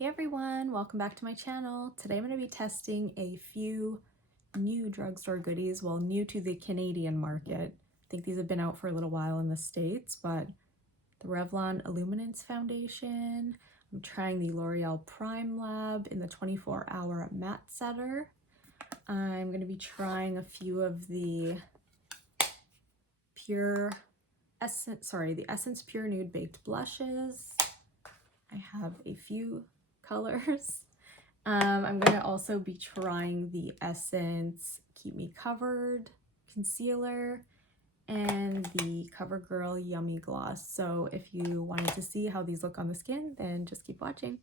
Hey everyone, welcome back to my channel. Today I'm going to be testing a few new drugstore goodies, well, new to the Canadian market. I think these have been out for a little while in the States, but the Revlon Illuminance Foundation. I'm trying the L'Oreal Prime Lab in the 24-hour matte setter. I'm going to be trying a few of the the Essence Pure Nude Baked Blushes. I have a few colors. I'm going to also be trying the Essence Keep Me Covered Concealer and the CoverGirl Yummy Gloss. So if you wanted to see how these look on the skin, then just keep watching.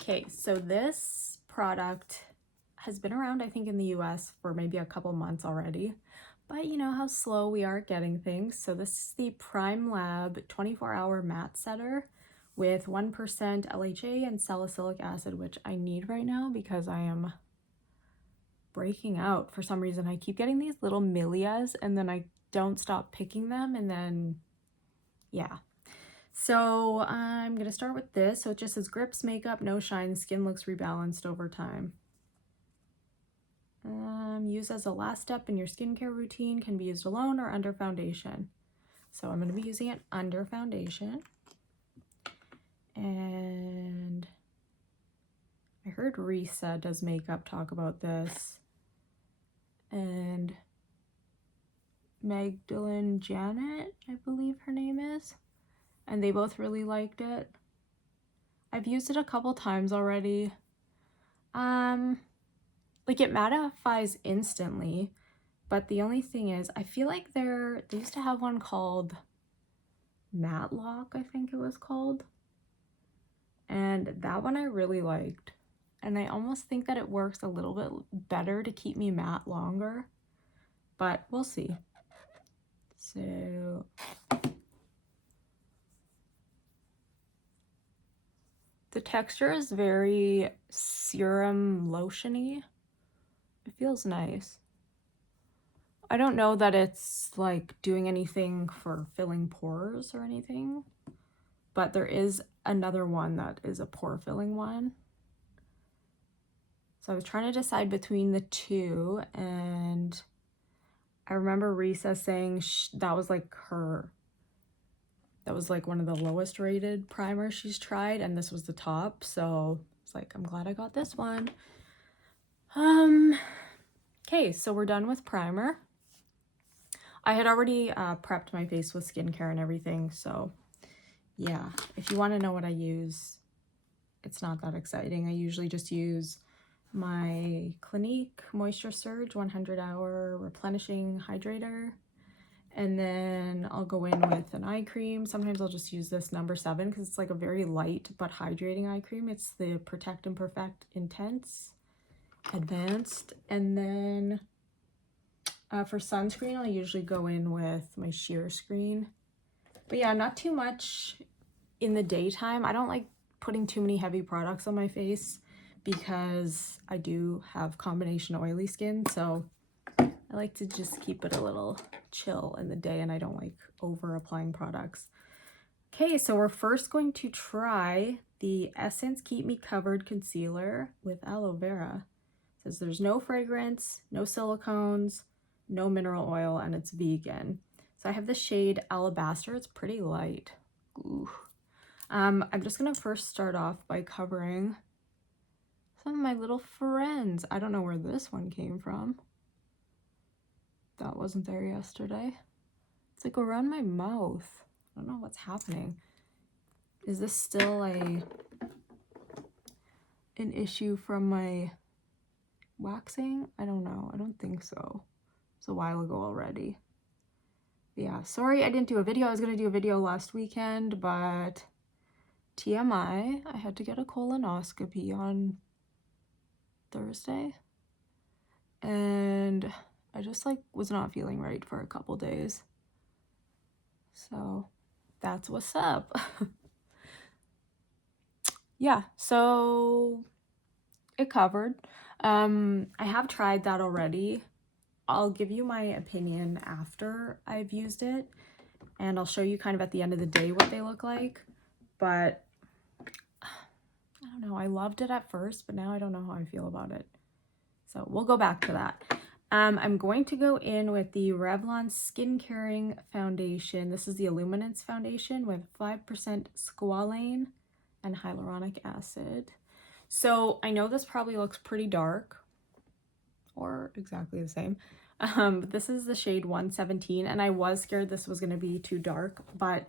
Okay, so this product has been around, I think, in the US for maybe a couple months already. But you know how slow we are getting things. So this is the Prime Lab 24-hour matte setter with 1% LHA and salicylic acid, which I need right now because I am breaking out. For some reason, I keep getting these little milias and then I don't stop picking them, and then, yeah. So I'm going to start with this. So it just says grips makeup, no shine, skin looks rebalanced over time. Used as a last step in your skincare routine, can be used alone or under foundation. So I'm going to be using it under foundation. And I heard Risa does makeup talk about this, and Magdalene Janet, I believe her name is, and they both really liked it. I've used it a couple times already. Like, it mattifies instantly, but the only thing is, I feel like they used to have one called Matte Lock, I think it was called. And that one I really liked. And I almost think that it works a little bit better to keep me matte longer, but we'll see. So the texture is very serum lotiony. It feels nice. I don't know that it's like doing anything for filling pores or anything, but there is another one that is a pore filling one. So I was trying to decide between the two, and I remember Risa saying that was like one of the lowest rated primers she's tried, and this was the top. So it's like, I'm glad I got this one. Okay, so we're done with primer. I had already prepped my face with skincare and everything, so yeah, if you want to know what I use, it's not that exciting. I usually just use my Clinique Moisture Surge 100-hour replenishing hydrator, and then I'll go in with an eye cream. Sometimes I'll just use this number 7 because it's like a very light but hydrating eye cream. It's the Protect and Perfect Intense Advanced. And then for sunscreen, I'll usually go in with my sheer screen. But yeah, not too much in the daytime. I don't like putting too many heavy products on my face because I do have combination oily skin, so I like to just keep it a little chill in the day, and I don't like over applying products. Okay, so we're first going to try the Essence Keep Me Covered Concealer with aloe vera. It says there's no fragrance, no silicones, no mineral oil, and it's vegan. So I have the shade Alabaster. It's pretty light. Ooh. I'm just gonna first start off by covering some of my little friends. I don't know where this one came from. That wasn't there yesterday. It's like around my mouth. I don't know what's happening. Is this still an issue from my waxing? I don't know. I don't think so. It's a while ago already. Yeah, sorry I didn't do a video. I was gonna do a video last weekend, but TMI, I had to get a colonoscopy on Thursday, and I just like was not feeling right for a couple days. So that's what's up. Yeah, so it covered. I have tried that already. I'll give you my opinion after I've used it, and I'll show you kind of at the end of the day what they look like. But I don't know. I loved it at first, but now I don't know how I feel about it. So we'll go back to that. I'm going to go in with the Revlon Skin Caring Foundation. This is the Illuminance Foundation with 5% squalane and hyaluronic acid. So I know this probably looks pretty dark, or exactly the same. This is the shade 117, and I was scared this was going to be too dark, but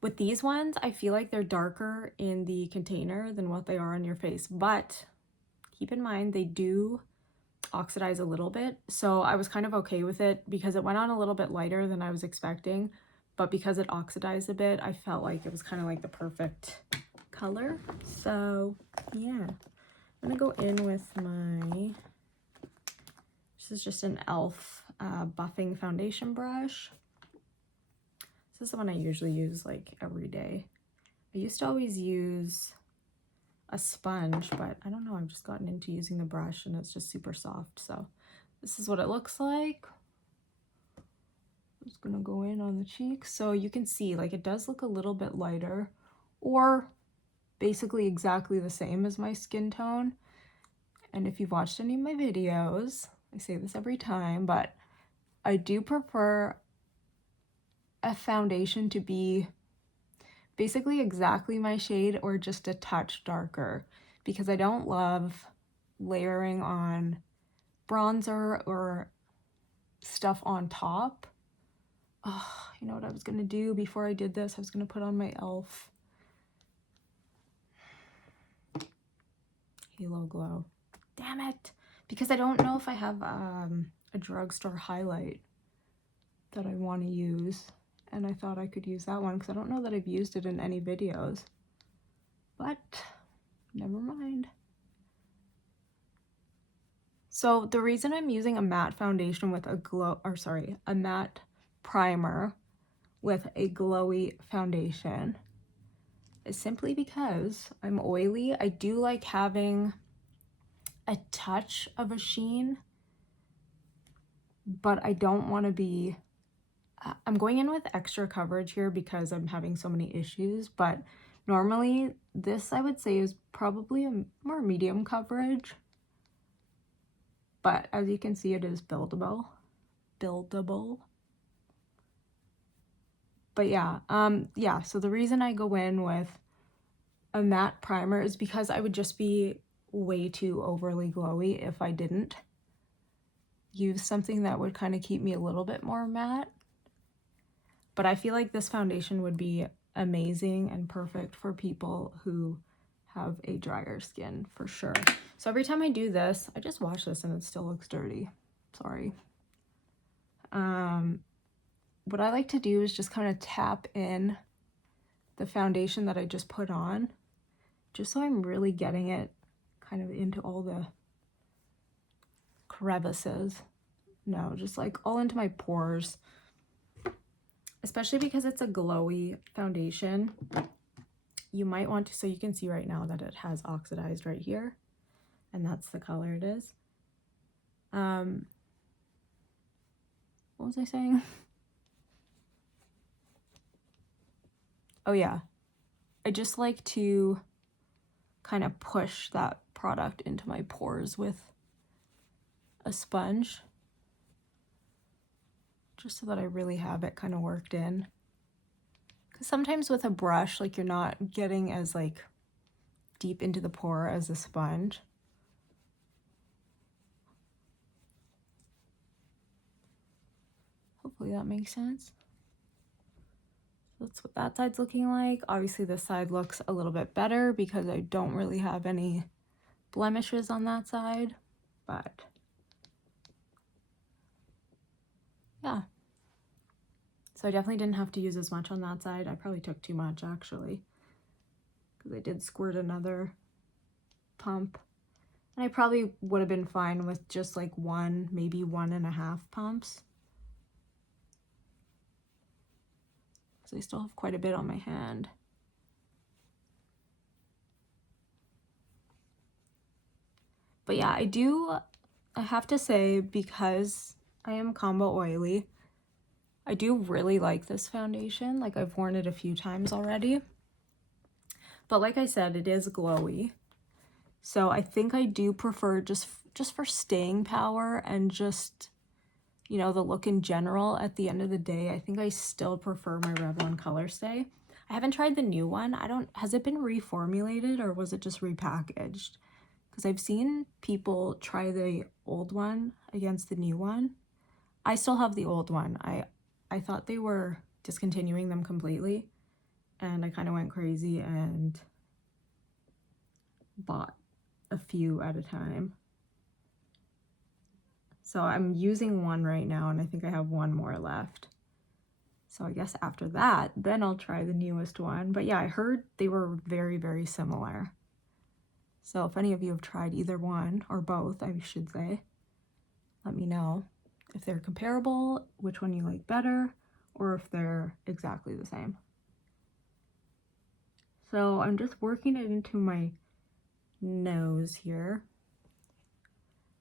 with these ones, I feel like they're darker in the container than what they are on your face. But keep in mind, they do oxidize a little bit, so I was kind of okay with it because it went on a little bit lighter than I was expecting, but because it oxidized a bit, I felt like it was kind of like the perfect color. So yeah, I'm gonna go in with my, this is just an e.l.f. Buffing foundation brush. This is the one I usually use like every day. I used to always use a sponge, but I don't know, I've just gotten into using the brush and it's just super soft. So this is what it looks like. I'm just gonna go in on the cheeks. So you can see like it does look a little bit lighter, or basically exactly the same as my skin tone. And if you've watched any of my videos, I say this every time, but I do prefer a foundation to be basically exactly my shade or just a touch darker, because I don't love layering on bronzer or stuff on top. Oh, you know what I was gonna do before I did this? I was gonna put on my e.l.f. Halo Glow. Damn it! Because I don't know if I have a drugstore highlight that I want to use, and I thought I could use that one because I don't know that I've used it in any videos, but never mind. So the reason I'm using a matte foundation with a matte primer with a glowy foundation is simply because I'm oily. I do like having a touch of a sheen, but I don't want to be, I'm going in with extra coverage here because I'm having so many issues, but normally this I would say is probably a more medium coverage, but as you can see it is buildable. But yeah, so the reason I go in with a matte primer is because I would just be way too overly glowy if I didn't use something that would kind of keep me a little bit more matte. But I feel like this foundation would be amazing and perfect for people who have a drier skin for sure. So every time I do this, I just wash this and it still looks dirty. Sorry. What I like to do is just kind of tap in the foundation that I just put on, just so I'm really getting it kind of into all the crevices. No, just like all into my pores. Especially because it's a glowy foundation, you might want to, so you can see right now that it has oxidized right here, and that's the color it is. What was I saying? Oh yeah, I just like to kind of push that product into my pores with a sponge, just so that I really have it kind of worked in. Because sometimes with a brush, like you're not getting as like deep into the pore as a sponge. Hopefully that makes sense. That's what that side's looking like. Obviously this side looks a little bit better because I don't really have any blemishes on that side, but yeah. So I definitely didn't have to use as much on that side. I probably took too much actually, because I did squirt another pump. And I probably would have been fine with just like one, maybe 1.5 pumps. Because I still have quite a bit on my hand. But yeah, I have to say, because I am combo oily, I do really like this foundation. Like I've worn it a few times already. But like I said, it is glowy. So I think I do prefer just for staying power and just, you know, the look in general at the end of the day, I think I still prefer my Revlon Color Stay. I haven't tried the new one. Has it been reformulated or was it just repackaged? Because I've seen people try the old one against the new one. I still have the old one. I thought they were discontinuing them completely, and I kind of went crazy and bought a few at a time. So I'm using one right now, and I think I have one more left. So I guess after that, then I'll try the newest one. But yeah, I heard they were very, very similar. So if any of you have tried either one, or both, I should say, let me know if they're comparable, which one you like better, or if they're exactly the same. So I'm just working it into my nose here.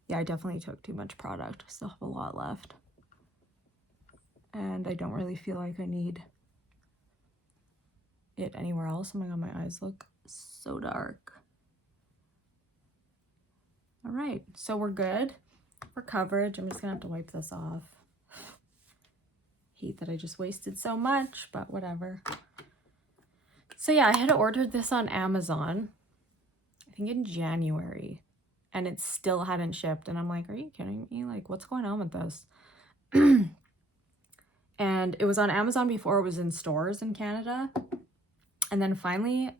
Yeah, I definitely took too much product. I still have a lot left. And I don't really feel like I need it anywhere else. Oh my god, my eyes look so dark. All right, so we're good for coverage. I'm just gonna have to wipe this off. Hate that I just wasted so much, but whatever. So yeah, I had ordered this on Amazon, I think in January, and it still hadn't shipped. And I'm like, are you kidding me? Like, what's going on with this? And it was on Amazon before it was in stores in Canada. And then finally,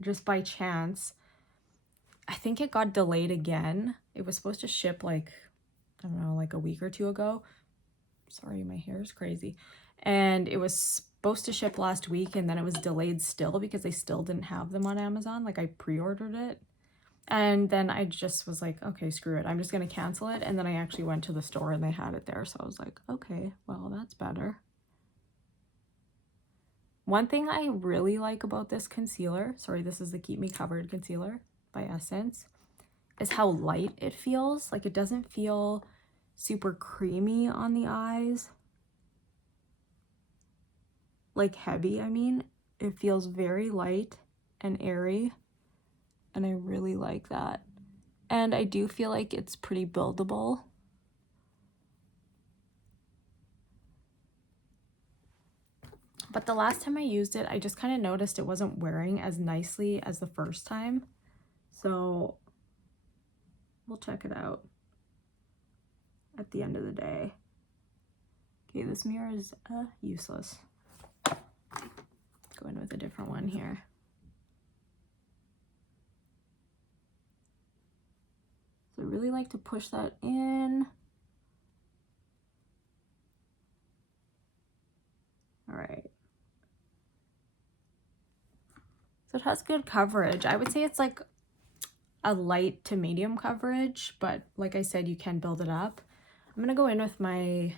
just by chance, I think it got delayed again. It was supposed to ship like, I don't know, like a week or two ago. Sorry, my hair is crazy. And it was supposed to ship last week, and then it was delayed still because they still didn't have them on Amazon. Like, I pre-ordered it. And then I just was like, okay, screw it. I'm just going to cancel it. And then I actually went to the store and they had it there. So I was like, okay, well, that's better. One thing I really like about this concealer, sorry, this is the Keep Me Covered concealer by Essence, is how light it feels. Like, it doesn't feel super creamy on the eyes. Like heavy, I mean. It feels very light and airy. And I really like that. And I do feel like it's pretty buildable. But the last time I used it, I just kind of noticed it wasn't wearing as nicely as the first time. So we'll check it out at the end of the day. Okay, this mirror is useless. Go in with a different one here. So I really like to push that in. All right. So it has good coverage. I would say it's like a light to medium coverage, but like I said, you can build it up. I'm gonna go in with my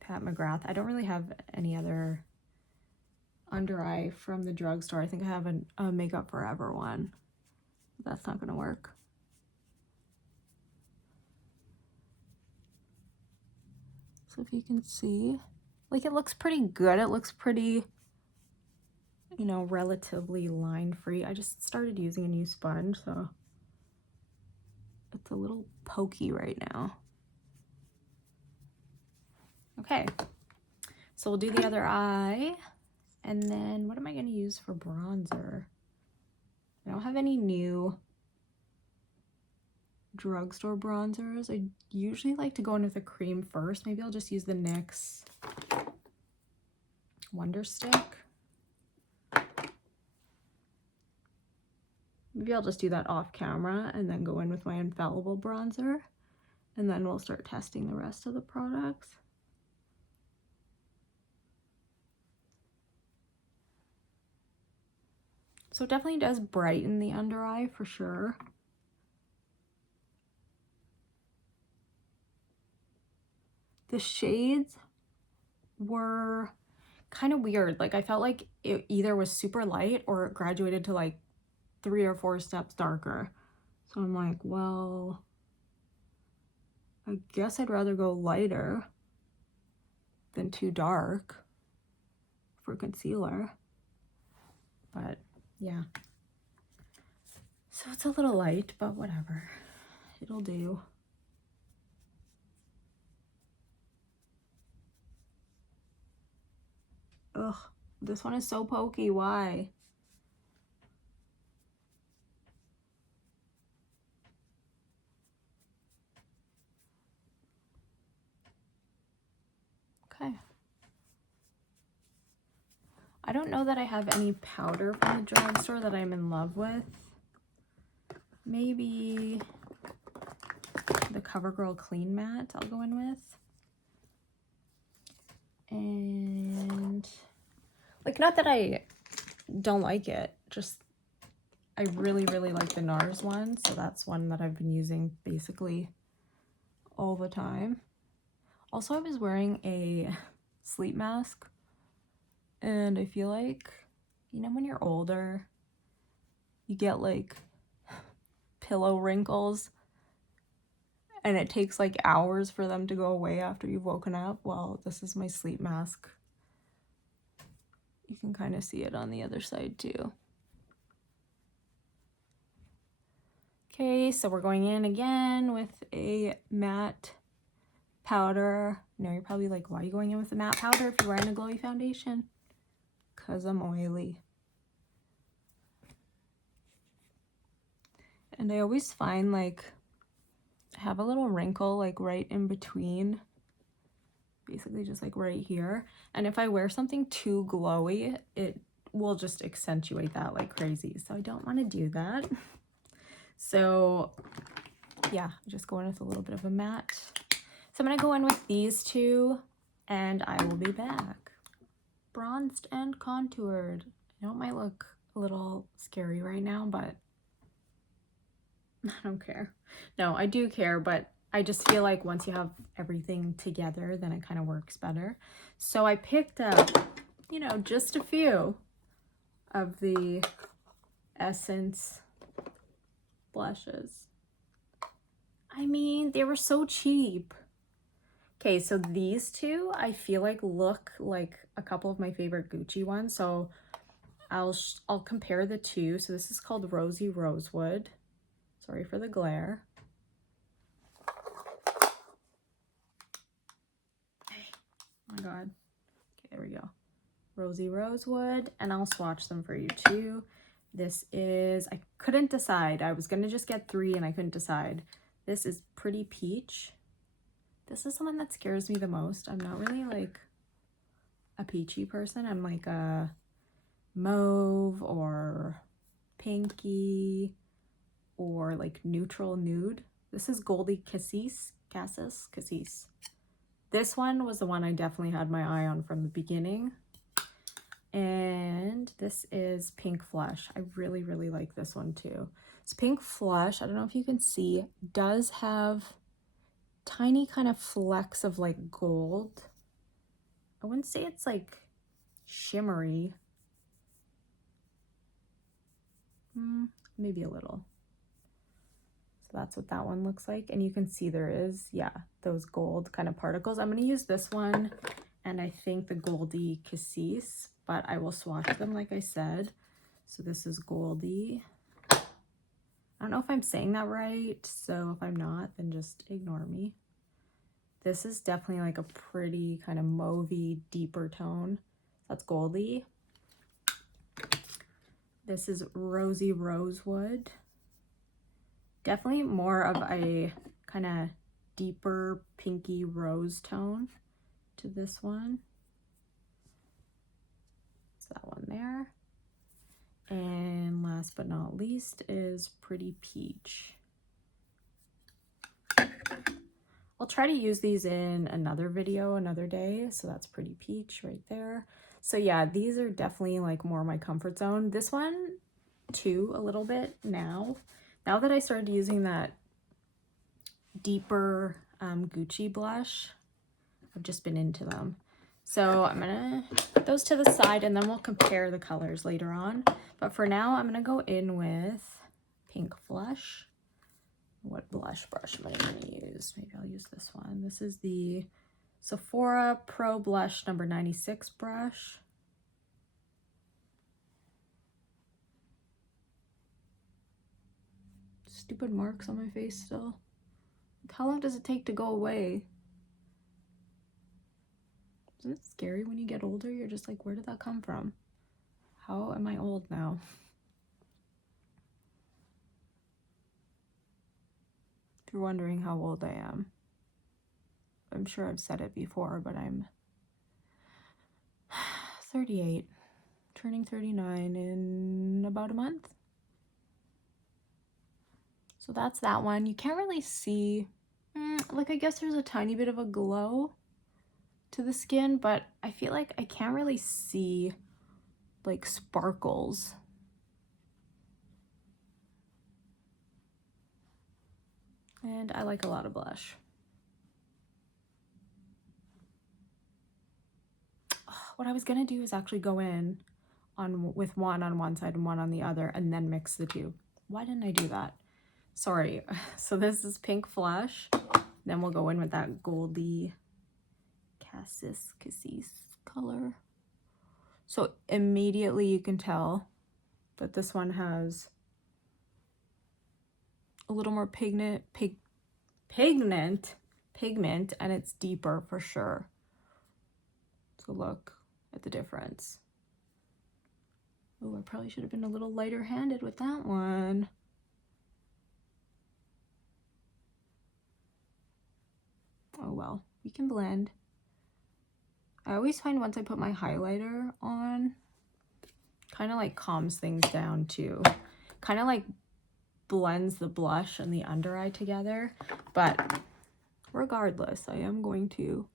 Pat McGrath. I don't really have any other under eye from the drugstore. I think I have a Makeup Forever one. That's not gonna work. So if you can see, like, it looks pretty good. It looks pretty, you know, relatively line free. I just started using a new sponge, so it's a little pokey right now. Okay, so we'll do the other eye. And then what am I going to use for bronzer? I don't have any new drugstore bronzers. I usually like to go in with a cream first. Maybe I'll just use the NYX Wonder Stick. Maybe I'll just do that off camera and then go in with my Infallible bronzer. And then we'll start testing the rest of the products. So it definitely does brighten the under eye for sure. The shades were kind of weird. Like, I felt like it either was super light or it graduated to like 3 or 4 steps darker. So I'm like, well, I guess I'd rather go lighter than too dark for concealer. But yeah. So it's a little light, but whatever. It'll do. Ugh, this one is so pokey. Why? Okay. I don't know that I have any powder from the drugstore that I'm in love with. Maybe the CoverGirl Clean Matte I'll go in with. And like, not that I don't like it, just I really like the NARS one, so that's one that I've been using basically all the time. Also, I was wearing a sleep mask, and I feel like, you know, when you're older, you get like pillow wrinkles, and it takes like hours for them to go away after you've woken up. Well, this is my sleep mask. You can kind of see it on the other side too. Okay, so we're going in again with a matte powder. Now you're probably like, why are you going in with a matte powder if you're wearing a glowy foundation? Because I'm oily. And I always find like I have a little wrinkle like right in between, basically just like right here. And if I wear something too glowy, it will just accentuate that like crazy. So I don't want to do that. So yeah, just go in with a little bit of a matte. So I'm going to go in with these two and I will be back. Bronzed and contoured. I know it might look a little scary right now, but I don't care. No, I do care, but I just feel like once you have everything together, then it kind of works better. So I picked up, you know, just a few of the Essence blushes. I mean, they were so cheap. Okay, so these two I feel like look like a couple of my favorite Gucci ones. So I'll compare the two. So this is called Rosy Rosewood. Sorry for the glare. Oh my god. Okay, there we go. Rosy Rosewood, and I'll swatch them for you too. This is, I couldn't decide. I was gonna just get 3 and I couldn't decide. This is Pretty Peach. This is the one that scares me the most. I'm not really like a peachy person. I'm like a mauve or pinky or like neutral nude. This is Goldie Cassis. This one was the one I definitely had my eye on from the beginning. And this is Pink Flesh. I really like this one too. It's Pink Flesh. I don't know if you can see, does have tiny kind of flecks of like gold. I wouldn't say it's like shimmery. Maybe a little. So that's what that one looks like. And you can see there is, yeah, those gold kind of particles. I'm going to use this one and I think the Goldie Cassis, but I will swatch them like I said. So this is Goldie. I don't know if I'm saying that right, so if I'm not, then just ignore me. This is definitely like a pretty kind of mauvey, deeper tone. That's Goldie. This is Rosy Rosewood. Definitely more of a kind of deeper pinky rose tone to this one. So that one there. And last but not least is Pretty Peach. I'll try to use these in another video another day. So that's Pretty Peach right there. So yeah, these are definitely like more my comfort zone. This one too, a little bit now. Now that I started using that deeper Gucci blush, I've just been into them. So I'm gonna put those to the side and then we'll compare the colors later on. But for now, I'm gonna go in with Pink Flesh. What blush brush am I gonna use? Maybe I'll use this one. This is the Sephora Pro Blush number 96 brush. stupid marks on my face still. How long does it take to go away? Isn't it scary when you get older? You're just like, where did that come from? How am I old now? If you're wondering how old I am, I'm sure I've said it before, but I'm 38, turning 39 in about a month. So that's that one. You can't really see, like I guess there's a tiny bit of a glow to the skin, but I feel like I can't really see like sparkles. And I like a lot of blush. What I was gonna do is actually go in with one on one side and one on the other and then mix the two. Why didn't I do that? Sorry. So this is Pink Flush. Then we'll go in with that goldy cassis color. So immediately you can tell that this one has a little more pigment, and it's deeper for sure. So look at the difference. Oh, I probably should have been a little lighter handed with that one. Oh well, we can blend. I always find once I put my highlighter on, kind of like calms things down too. Kind of like blends the blush and the under eye together. But regardless, I am going to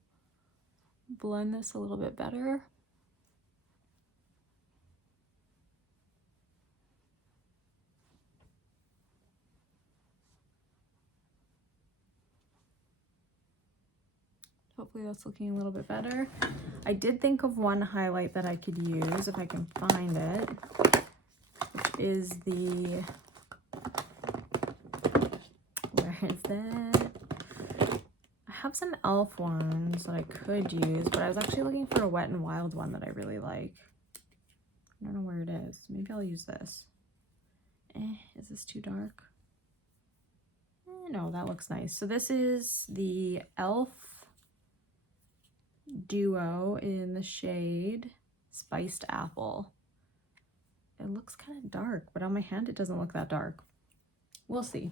blend this a little bit better. Hopefully that's looking a little bit better. I did think of one highlight that I could use if I can find it, which is the, where is that? I have some e.l.f. ones that I could use, but I was actually looking for a Wet n Wild one that I really like. I don't know where it is. Maybe I'll use this. Is this too dark? No, that looks nice. So this is the e.l.f. Duo in the shade Spiced Apple. It looks kind of dark, but on my hand it doesn't look that dark. We'll see.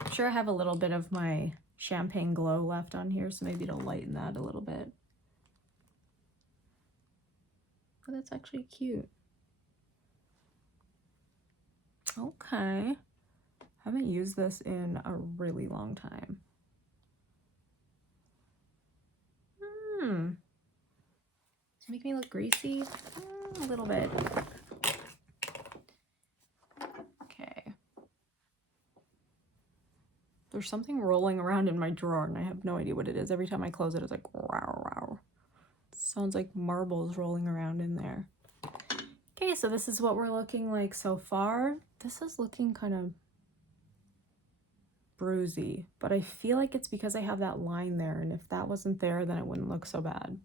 I'm sure I have a little bit of my Champagne Glow left on here, so maybe it'll lighten that a little bit. Oh, that's actually cute. Okay. Haven't used this in a really long time. Does it make me look greasy? A little bit. Okay. There's something rolling around in my drawer and I have no idea what it is. Every time I close it, it's like, wow, wow. It sounds like marbles rolling around in there. Okay, so this is what we're looking like so far. This is looking kind of bruisey, but I feel like it's because I have that line there, and if that wasn't there, then it wouldn't look so bad.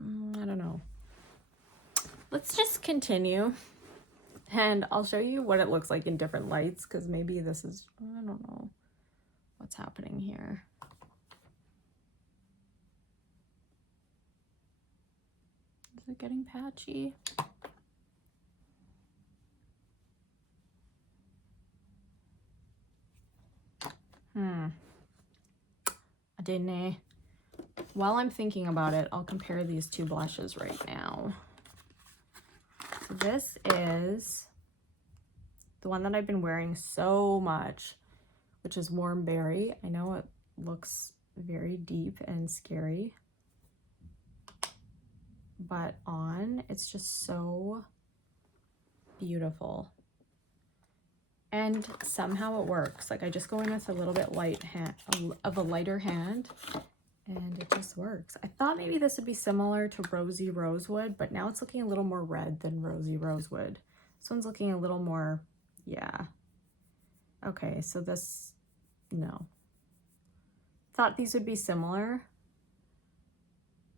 I don't know. Let's just continue, and I'll show you what it looks like in different lights, because maybe this is, I don't know what's happening here. Is it getting patchy? I didn't. While I'm thinking about it, I'll compare these two blushes right now. So this is the one that I've been wearing so much, which is Warm Berry. I know it looks very deep and scary, but on, it's just so beautiful. And somehow it works. Like I just go in with a little bit of a lighter hand, and it just works. I thought maybe this would be similar to Rosy Rosewood, but now it's looking a little more red than Rosy Rosewood. This one's looking a little more, yeah. Okay, so this, no. Thought these would be similar,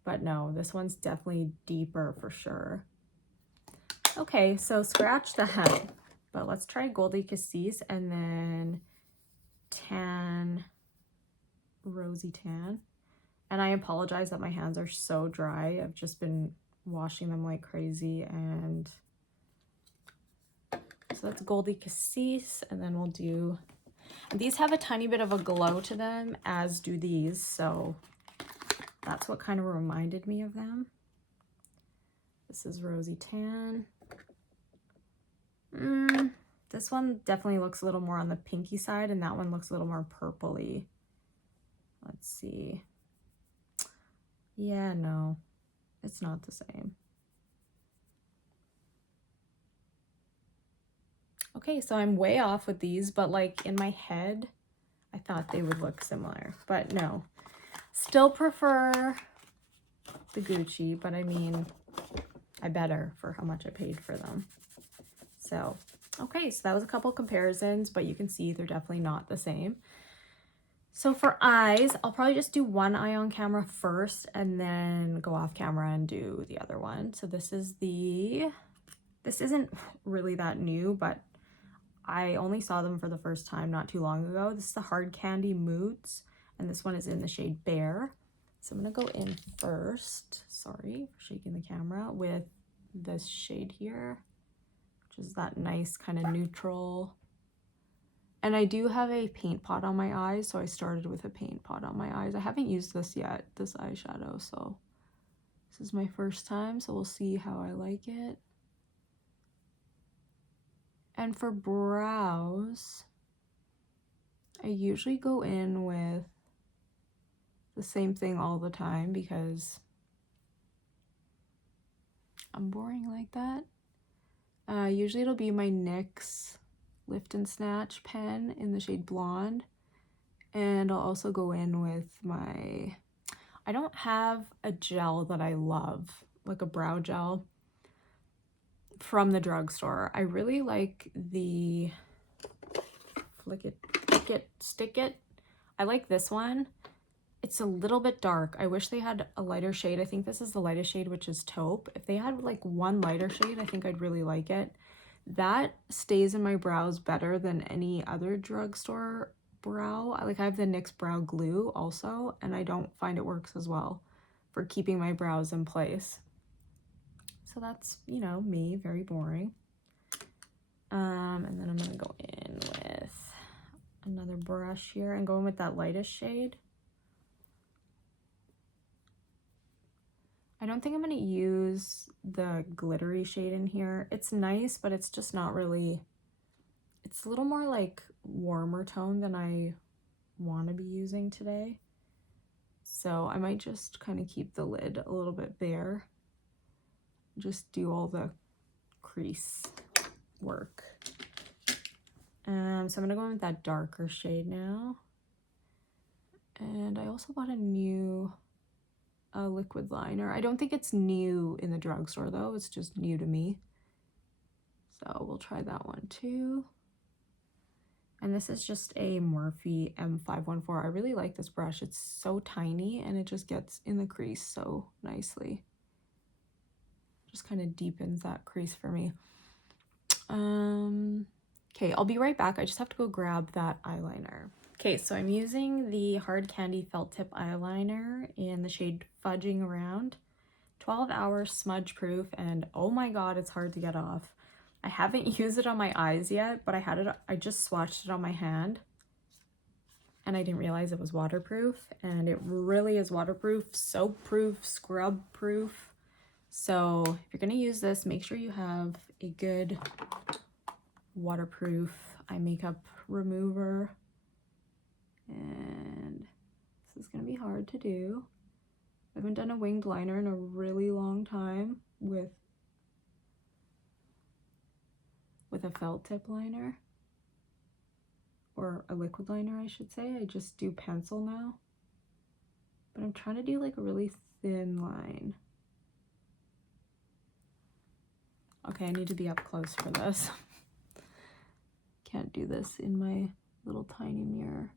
but no, this one's definitely deeper for sure. Okay, so scratch that. But let's try Goldie Cassis and then tan, rosy tan. And I apologize that my hands are so dry. I've just been washing them like crazy. And so that's Goldie Cassis, and then we'll do, these have a tiny bit of a glow to them, as do these, so that's what kind of reminded me of them. This is Rosy Tan. This one definitely looks a little more on the pinky side, and that one looks a little more purpley. Let's see. Yeah, no, it's not the same. Okay, so I'm way off with these, but like in my head, I thought they would look similar, but no. Still prefer the Gucci, but I mean, I better for how much I paid for them. So, okay, so that was a couple comparisons, but you can see they're definitely not the same. So for eyes, I'll probably just do one eye on camera first and then go off camera and do the other one. So this isn't really that new, but I only saw them for the first time not too long ago. This is the Hard Candy Moods, and this one is in the shade Bear. So I'm gonna go in first, sorry for shaking the camera, with this shade here, which is that nice kind of neutral. And I do have a paint pot on my eyes, so I started with a paint pot on my eyes. I haven't used this yet, this eyeshadow, so this is my first time, so we'll see how I like it. And for brows, I usually go in with the same thing all the time because I'm boring like that. Usually it'll be my NYX Lift and Snatch pen in the shade Blonde. And I'll also go in with my, I don't have a gel that I love, like a brow gel from the drugstore. I really like the Flick It, Stick It. I like this one. It's a little bit dark. I wish they had a lighter shade. I think this is the lightest shade, which is taupe. If they had like one lighter shade, I think I'd really like it. That stays in my brows better than any other drugstore brow. I have the NYX brow glue also, and I don't find it works as well for keeping my brows in place. So that's, you know, me, very boring. And then I'm gonna go in with another brush here and go in with that lightest shade. I don't think I'm going to use the glittery shade in here. It's nice, but it's just not really, it's a little more like warmer tone than I want to be using today. So I might just kind of keep the lid a little bit bare. Just do all the crease work. So I'm going to go in with that darker shade now. And I also bought a new liquid liner. I don't think it's new in the drugstore though, it's just new to me. So we'll try that one too. And this is just a Morphe M514. I really like this brush. It's so tiny and it just gets in the crease so nicely. Just kind of deepens that crease for me. Okay, I'll be right back. I just have to go grab that eyeliner. Okay, so I'm using the Hard Candy Felt Tip Eyeliner in the shade Fudging Around. 12 hours smudge proof, and oh my god, it's hard to get off. I haven't used it on my eyes yet, but I just swatched it on my hand and I didn't realize it was waterproof, and it really is waterproof, soap proof, scrub proof. So if you're gonna use this, make sure you have a good waterproof eye makeup remover. And this is gonna be hard to do. I haven't done a winged liner in a really long time with a felt tip liner, or a liquid liner I should say. I just do pencil now, but I'm trying to do like a really thin line. Okay, I need to be up close for this. Can't do this in my little tiny mirror.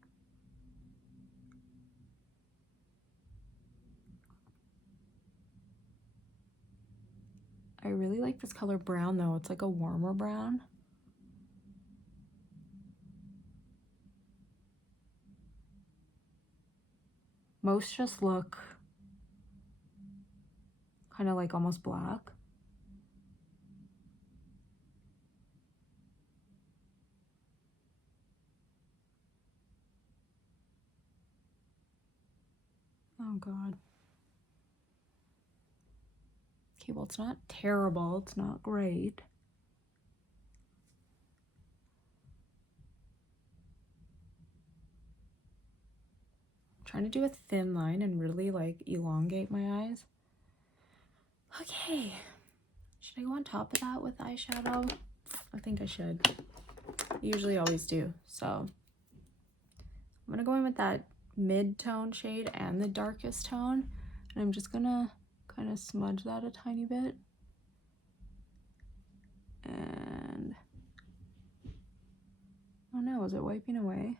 I really like this color brown though. It's like a warmer brown. Most just look kind of like almost black. Oh God. Okay, well, it's not terrible. It's not great. I'm trying to do a thin line and really like elongate my eyes. Okay. Should I go on top of that with eyeshadow? I think I should. I usually always do. So I'm gonna go in with that mid-tone shade and the darkest tone. And I'm just gonna kind of smudge that a tiny bit. And oh no, is it wiping away?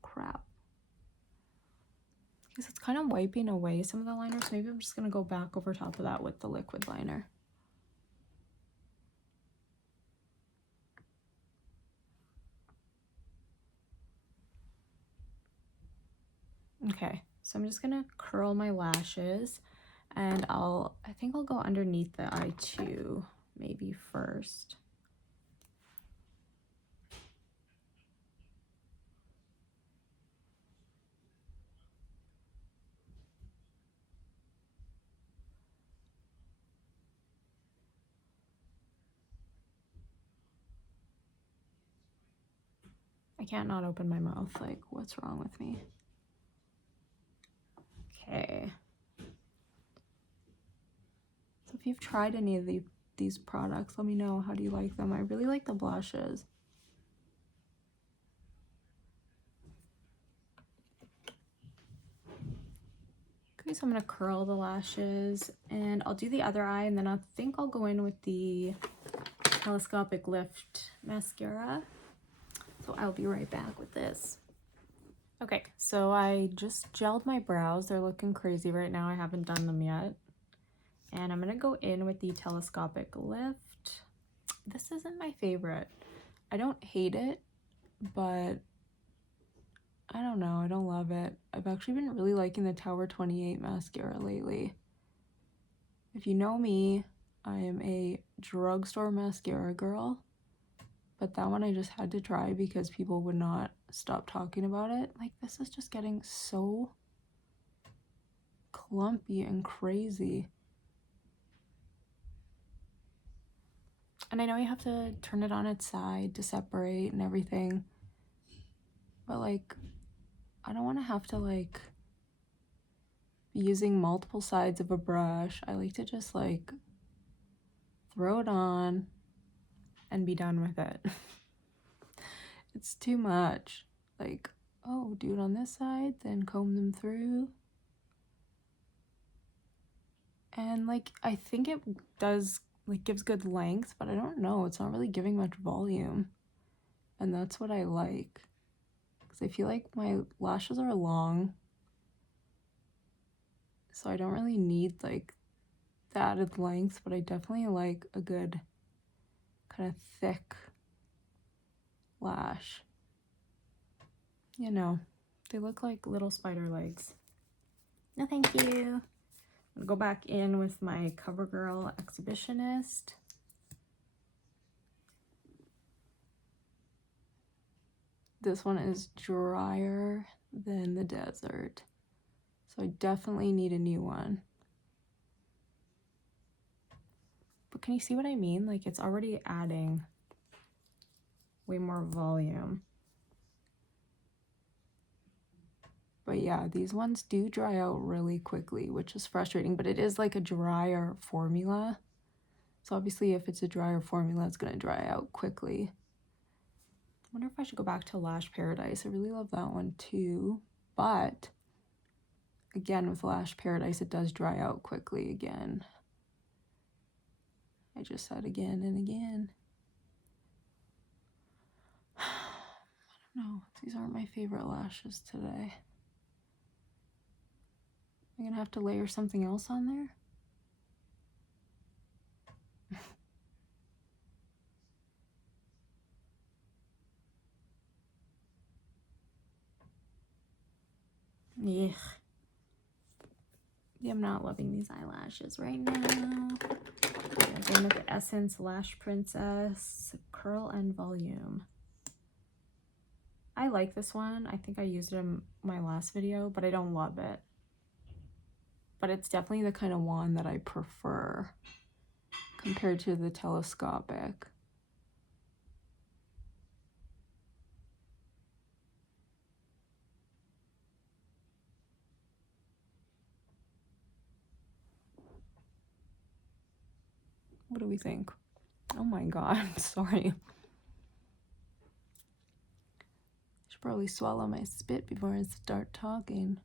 Crap. Because it's kind of wiping away some of the liners. Maybe I'm just gonna go back over top of that with the liquid liner. Okay, so I'm just gonna curl my lashes, and I think I'll go underneath the eye too, maybe first. I can't not open my mouth, like what's wrong with me? Okay. So if you've tried any of these products, let me know, how do you like them? I really like the blushes. Okay, so I'm gonna curl the lashes, and I'll do the other eye, and then I think I'll go in with the Telescopic Lift mascara. So I'll be right back with this. Okay, so I just gelled my brows. They're looking crazy right now. I haven't done them yet. And I'm gonna go in with the Telescopic Lift. This isn't my favorite. I don't hate it, but I don't know, I don't love it. I've actually been really liking the Tower 28 mascara lately. If you know me, I am a Drugstore mascara girl, but that one I just had to try because people would not stop talking about it. Like, this is just getting so clumpy and crazy. And I know you have to turn it on its side to separate and everything, but like, I don't want to have to like be using multiple sides of a brush. I like to just like throw it on and be done with it. It's too much. Like, oh, do it on this side, then comb them through. And like, I think it does, like, gives good length, but I don't know, it's not really giving much volume. And that's what I like, because I feel like my lashes are long, so I don't really need like the added length, but I definitely like a good kind of thick lash. You know, they look like little spider legs. No, thank you. I'm gonna go back in with my CoverGirl Exhibitionist. This one is drier than the desert, so I definitely need a new one. But can you see what I mean? Like, it's already adding way more volume. But yeah, these ones do dry out really quickly, which is frustrating, but it is like a drier formula. So obviously if it's a drier formula, it's gonna dry out quickly. I wonder if I should go back to Lash Paradise. I really love that one too, but again, with Lash Paradise, it does dry out quickly again. I just said again and again. I don't know, these aren't my favorite lashes today. I'm gonna have to layer something else on there. Yeah. I'm not loving these eyelashes right now. I'm going with the Essence Lash Princess Curl and Volume. I like this one. I think I used it in my last video, but I don't love it. But it's definitely the kind of wand that I prefer compared to the telescopic. What do we think? Oh my god, sorry. Should probably swallow my spit before I start talking.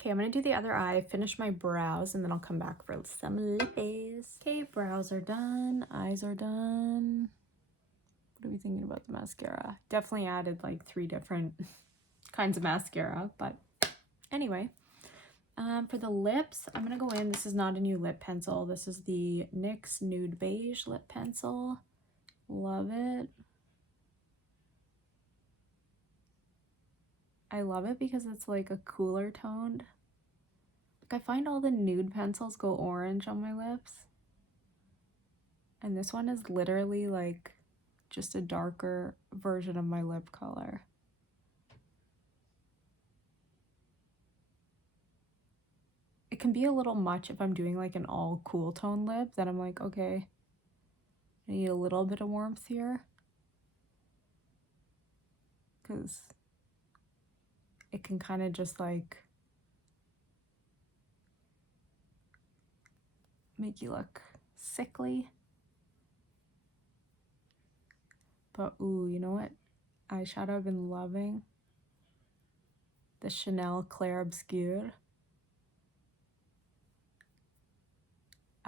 Okay, I'm gonna do the other eye, finish my brows, and then I'll come back for some lippies. Okay, brows are done, eyes are done. What are we thinking about the mascara? Definitely added like 3 different kinds of mascara, but anyway. For the lips, I'm gonna go in. This is not a new lip pencil. This is the NYX Nude Beige lip pencil. Love it. I love it because it's like a cooler toned. Like I find all the nude pencils go orange on my lips. And this one is literally like just a darker version of my lip color. It can be a little much if I'm doing like an all cool tone lip, then I'm like, okay, I need a little bit of warmth here. Because it can kind of just like make you look sickly. But ooh, you know what eyeshadow I've been loving? The Chanel Clair Obscure.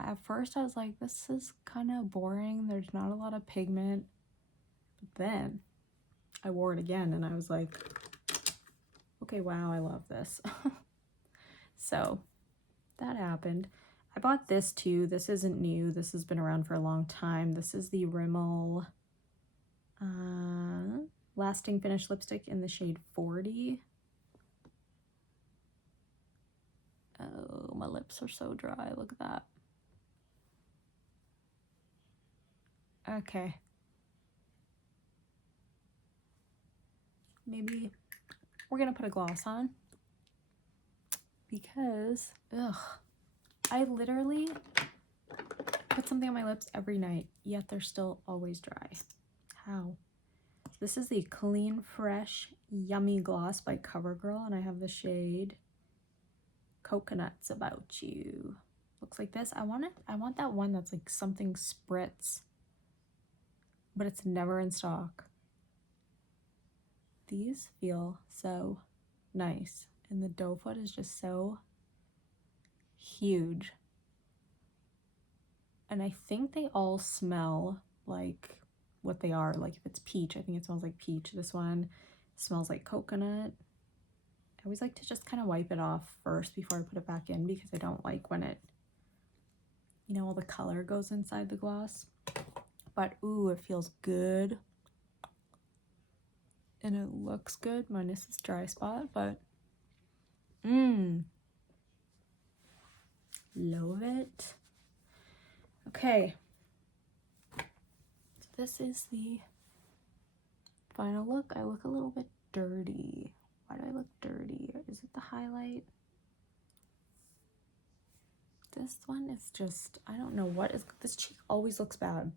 At first I was like, this is kind of boring. There's not a lot of pigment. But then I wore it again and I was like, okay, wow, I love this. So that happened. I bought this too. This isn't new. This has been around for a long time. This is the Rimmel Lasting Finish Lipstick in the shade 40. Oh, my lips are so dry. Look at that. Okay. Maybe we're gonna put a gloss on because, ugh, I literally put something on my lips every night, yet they're still always dry. How? This is the Clean Fresh Yummy Gloss by CoverGirl, and I have the shade Coconuts About You. Looks like this. I want that one that's like something spritz, but it's never in stock. These feel so nice, and the doe foot is just so huge. And I think they all smell like what they are. Like if it's peach, I think it smells like peach. This one smells like coconut. I always like to just kind of wipe it off first before I put it back in because I don't like when it, you know, all the color goes inside the gloss. But ooh, it feels good. And it looks good, minus this dry spot, but love it. Okay, so this is the final look. I look a little bit dirty. Why do I look dirty? Is it the highlight? This one is just, I don't know what is, this cheek always looks bad.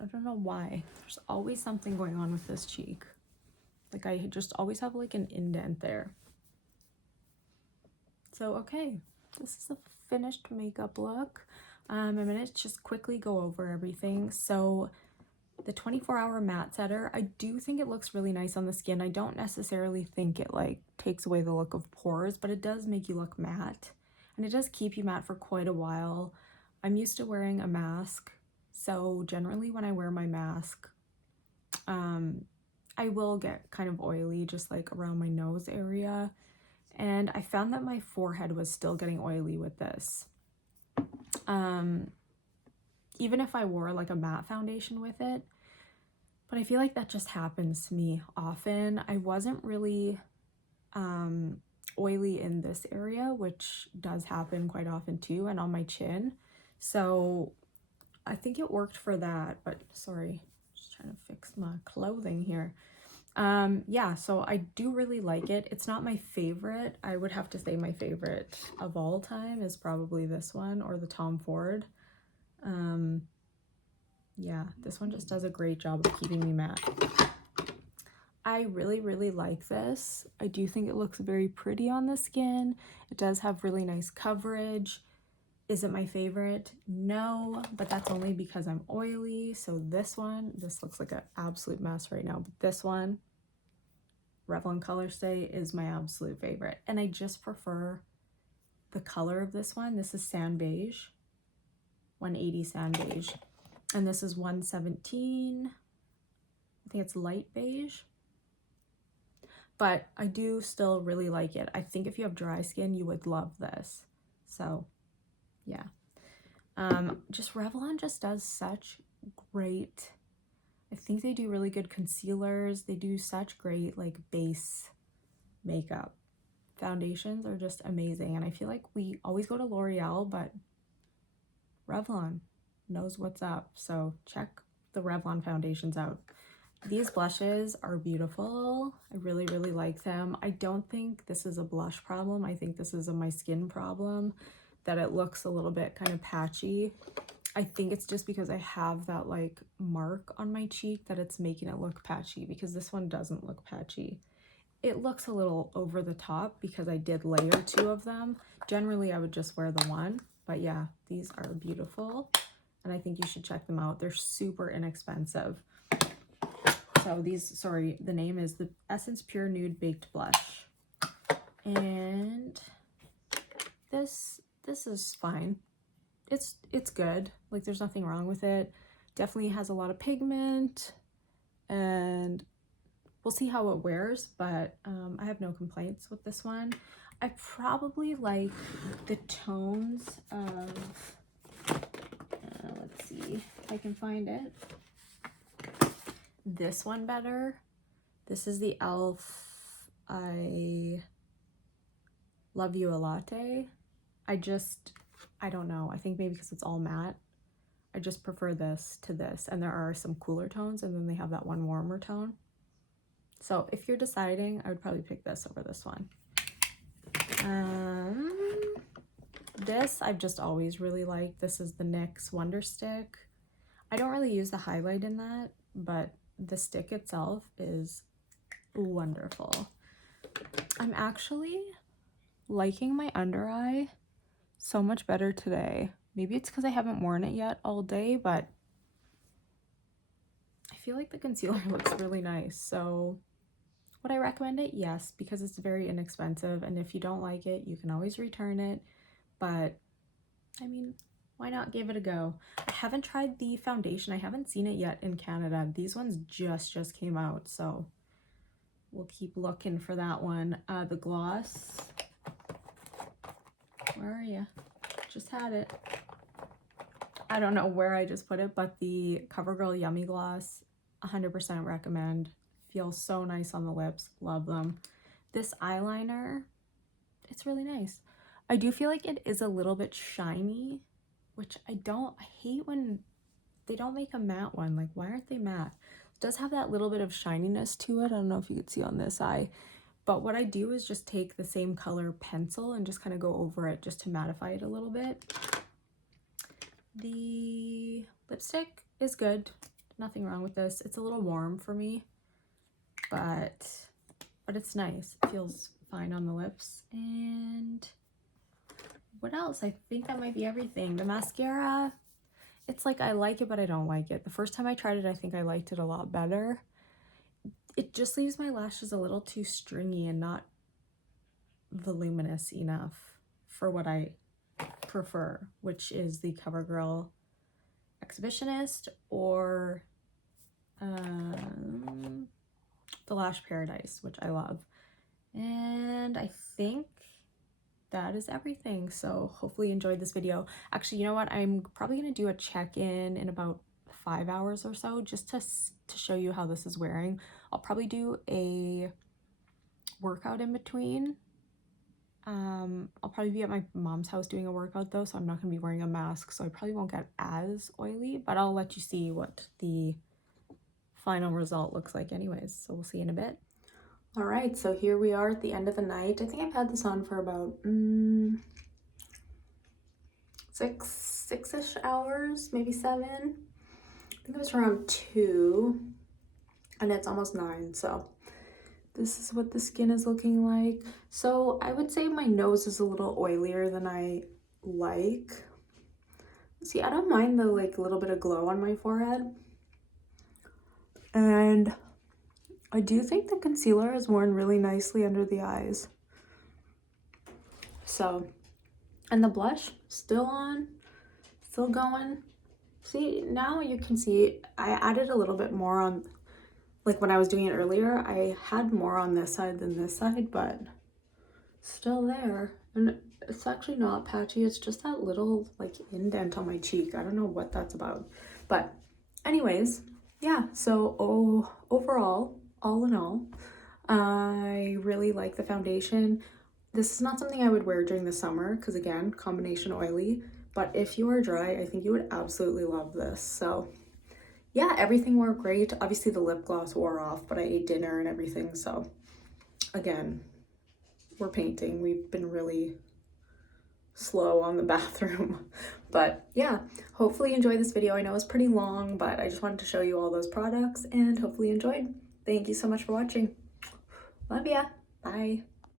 I don't know why. There's always something going on with this cheek. Like I just always have like an indent there. So, okay, this is a finished makeup look. I'm gonna just quickly go over everything. So the 24-hour matte setter, I do think it looks really nice on the skin. I don't necessarily think it like takes away the look of pores, but it does make you look matte. And it does keep you matte for quite a while. I'm used to wearing a mask, so generally when I wear my mask, I will get kind of oily just like around my nose area. And I found that my forehead was still getting oily with this. Even if I wore like a matte foundation with it, but I feel like that just happens to me often. I wasn't really oily in this area, which does happen quite often too, and on my chin. So I think it worked for that, but sorry, just trying to fix my clothing here. Yeah, so I do really like it. It's not my favorite. I would have to say my favorite of all time is probably this one or the Tom Ford. Yeah, this one just does a great job of keeping me matte. I really like this. I do think it looks very pretty on the skin. It does have really nice coverage. Is it my favorite? No, but that's only because I'm oily. So this looks like an absolute mess right now, but this one, Revlon Color Stay, is my absolute favorite. And I just prefer the color of this one. This is Sand Beige, 180 Sand Beige. And this is 117. I think it's light beige. But I do still really like it. I think if you have dry skin, you would love this. So, yeah. Just Revlon just does such great, I think they do really good concealers. They do such great like base makeup. Foundations are just amazing. And I feel like we always go to L'Oreal, but Revlon knows what's up. So check the Revlon foundations out. These blushes are beautiful. I really like them. I don't think this is a blush problem. I think this is a my skin problem, that it looks a little bit kind of patchy. I think it's just because I have that like mark on my cheek that it's making it look patchy, because this one doesn't look patchy. It looks a little over the top because I did layer 2 of them. Generally, I would just wear the one, but yeah, these are beautiful and I think you should check them out. They're super inexpensive. So these, sorry, the name is the Essence Pure Nude Baked Blush. And this is fine. It's good. Like, there's nothing wrong with it. Definitely has a lot of pigment, and we'll see how it wears, but I have no complaints with this one. I probably like the tones of, let's see if I can find it, this one better. This is the e.l.f. I Love You a Latte. I don't know. I think maybe because it's all matte. I just prefer this to this. And there are some cooler tones, and then they have that one warmer tone. So if you're deciding, I would probably pick this over this one. This I've just always really liked. This is the NYX Wonder Stick. I don't really use the highlight in that, but the stick itself is wonderful. I'm actually liking my under eye so much better today. Maybe it's because I haven't worn it yet all day, but I feel like the concealer looks really nice. So would I recommend it? Yes, because it's very inexpensive, and if you don't like it, you can always return it. But I mean, why not give it a go? I haven't tried the foundation. I haven't seen it yet in Canada. These ones just came out, so we'll keep looking for that one. The gloss, where are you? Just had it. I don't know where I just put it, but the CoverGirl Yummy Gloss, 100% recommend. Feels so nice on the lips. Love them. This eyeliner, it's really nice. I do feel like it is a little bit shiny, which I hate when they don't make a matte one. Like, why aren't they matte? It does have that little bit of shininess to it. I don't know if you could see on this eye. But what I do is just take the same color pencil and just kind of go over it just to mattify it a little bit. The lipstick is good. Nothing wrong with this. It's a little warm for me, but it's nice. It feels fine on the lips. And what else? I think that might be everything. The mascara, it's like I like it, but I don't like it. The first time I tried it, I think I liked it a lot better. It just leaves my lashes a little too stringy and not voluminous enough for what I prefer, which is the CoverGirl Exhibitionist or the Lash Paradise, which I love. And I think that is everything. So hopefully you enjoyed this video. Actually, you know what? I'm probably going to do a check-in in about 5 hours or so, just to show you how this is wearing. I'll probably do a workout in between. I'll probably be at my mom's house doing a workout though, so I'm not gonna be wearing a mask, so I probably won't get as oily, but I'll let you see what the final result looks like anyways, so we'll see in a bit. All right, so here we are at the end of the night. I think I've had this on for about six-ish hours, maybe 7. I think it was around 2, and it's almost 9, so this is what the skin is looking like. So I would say my nose is a little oilier than I like. See, I don't mind the like little bit of glow on my forehead. And I do think the concealer is worn really nicely under the eyes. So, and the blush, still on, still going. See, now you can see I added a little bit more on, like when I was doing it earlier, I had more on this side than this side, but still there. And it's actually not patchy, it's just that little like indent on my cheek. I don't know what that's about. But anyways, yeah, so overall, all in all, I really like the foundation. This is not something I would wear during the summer because again, combination oily, but if you are dry, I think you would absolutely love this. So yeah, everything wore great. Obviously the lip gloss wore off, but I ate dinner and everything. So again, we're painting. We've been really slow on the bathroom, but yeah, hopefully you enjoyed this video. I know it's pretty long, but I just wanted to show you all those products and hopefully you enjoyed. Thank you so much for watching. Love ya. Bye.